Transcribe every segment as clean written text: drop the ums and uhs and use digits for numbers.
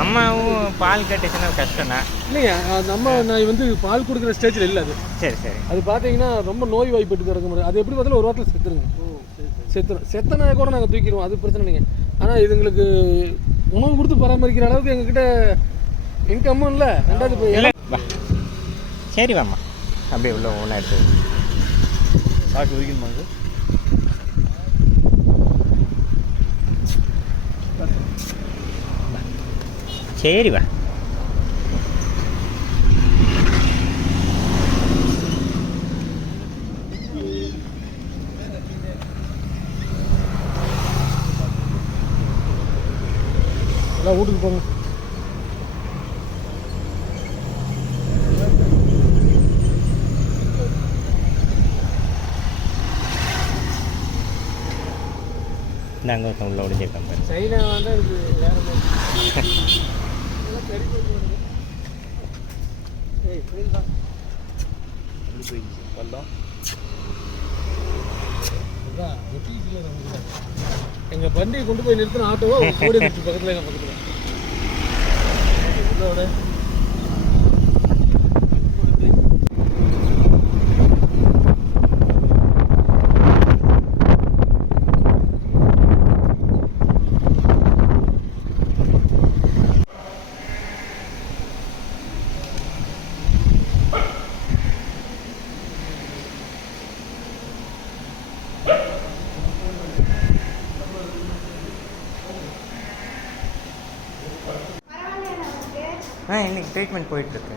அம்மாவும் பால் கட்டுச்சுன்னா கஷ்டம்ண்ணா. இல்லைங்க நான் வந்து பால் கொடுக்குற ஸ்டேஜில் இல்லை அது. சரி சரி. அது பார்த்தீங்கன்னா ரொம்ப நோய் வாய்ப்பட்டு கிடக்க முடியாது. அது எப்படி பார்த்தாலும் ஒரு வாரத்தில் செத்துருங்க. செத்தனா கூட நாங்கள் தூக்கிடுவோம், அது பிரச்சனை இல்லைங்க. ஆனால் இதுங்களுக்கு உணவு கொடுத்து பராமரிக்கிற அளவுக்கு எங்ககிட்ட இன்கம்மும் இல்லை. ரெண்டாவது இல்லை சரி வாம்மா, அப்படியே உள்ள ஒன்றா எடுத்து சாக்கு வைக்கணுமாங்க. சரி வா. எல்லாம் வீட்டுக்கு போங்க. நாங்கள் ஒருத்தன் உள்ள ஒழிஞ்சிருக்கோம் பாரு. சைனா வந்து இது வேறு மாதிரி கறி போட்டு புரியுதுதான் பள்ளம் எங்கள் வண்டியை கொண்டு போய் நிறுத்தின ஆட்டோவோ ஓடி நிறுத்து பக்கத்தில் எங்கள் பக்கத்தில் இதோட இன்னைக்கு ட்ரீட்மெண்ட் போயிட்டுருக்கு.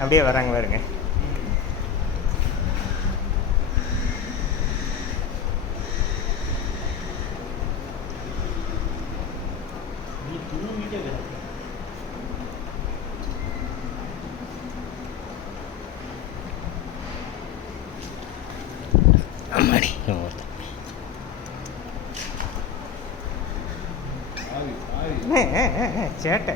அப்படியே வராங்க பாருங்க. அம்மாடி சேட்டை